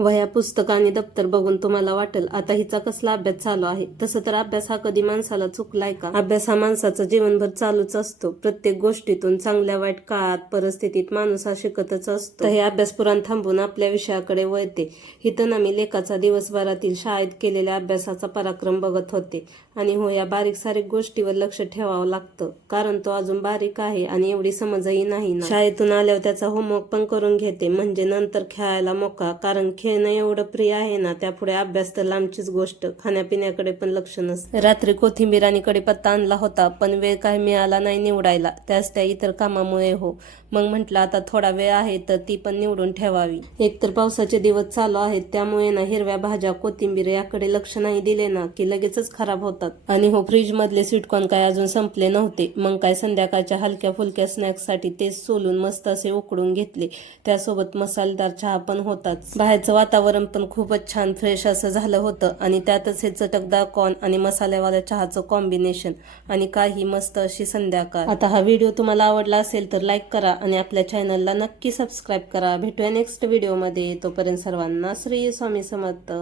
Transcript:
वह्या, पुस्तक आणि दप्तर बघून तुम्हाला वाटेल आता हिचा कसला अभ्यास चालू आहे. तसं तर अभ्यास हा कधी माणसाला चुकलाय का? अभ्यास हा माणसाचा जीवनभर चालूच असतो. प्रत्येक गोष्टीतून, चांगल्या वाईट काळात, परिस्थितीत माणूस हा शिकतच असतो. तर हे अभ्यास पुराण थांबून आपल्या विषयाकडे वळते. हिथं ना मी लेखाचा दिवसभरातील शाळेत केलेल्या अभ्यासाचा पराक्रम बघत होते. आणि हो, या बारीक सारीक गोष्टीवर लक्ष ठेवावं लागतं, कारण तो अजून बारीक आहे आणि एवढी समजही नाही ना. शाळेतून आल्यावर त्याचा होमवर्क पण करून घेते, म्हणजे नंतर खेळायला मोका. कारण खेळणं एवढं प्रिय आहे ना, त्यापुढे अभ्यास तर लांबचीच गोष्ट. खाण्यापिण्याकडे पण लक्ष नसतं. रात्री कोथिंबीर आणि कढीपत्ता आणला होता, पण वेळ काही मिळाला नाही निवडायला, त्याच त्या इतर कामामुळे हो. मग म्हटलं आता थोडा वेळ आहे तर ती पण निवडून ठेवावी. एकतर पावसाचे दिवस चालू आहेत, त्यामुळे ना हिरव्या भाज्या, कोथिंबीर याकडे लक्ष नाही दिले ना की लगेचच खराब होतात. आणि हो, फ्रीज मधले स्वीटकॉर्न काय अजून संपले नव्हते. मग काय संध्याकाळच्या हलक्या फुलक्या स्नॅक्ससाठी तेच सोलून मस्त असे उकडून घेतले. त्यासोबत मसालेदार चहा पण होताच. बाहेरचं वातावरण पण खूपच छान फ्रेश असं झालं होतं आणि त्यातच हे चटकदार कॉर्न आणि मसाल्यावाल्या चहाचं कॉम्बिनेशन आणि काही मस्त अशी संध्याकाळ. आता हा व्हिडिओ तुम्हाला आवडला असेल तर लाईक करा आणि आपल्या चॅनलला नक्की सबस्क्राईब करा. भेटूया नेक्स्ट व्हिडिओमध्ये. तोपर्यंत सर्वांना श्री स्वामी समर्थ.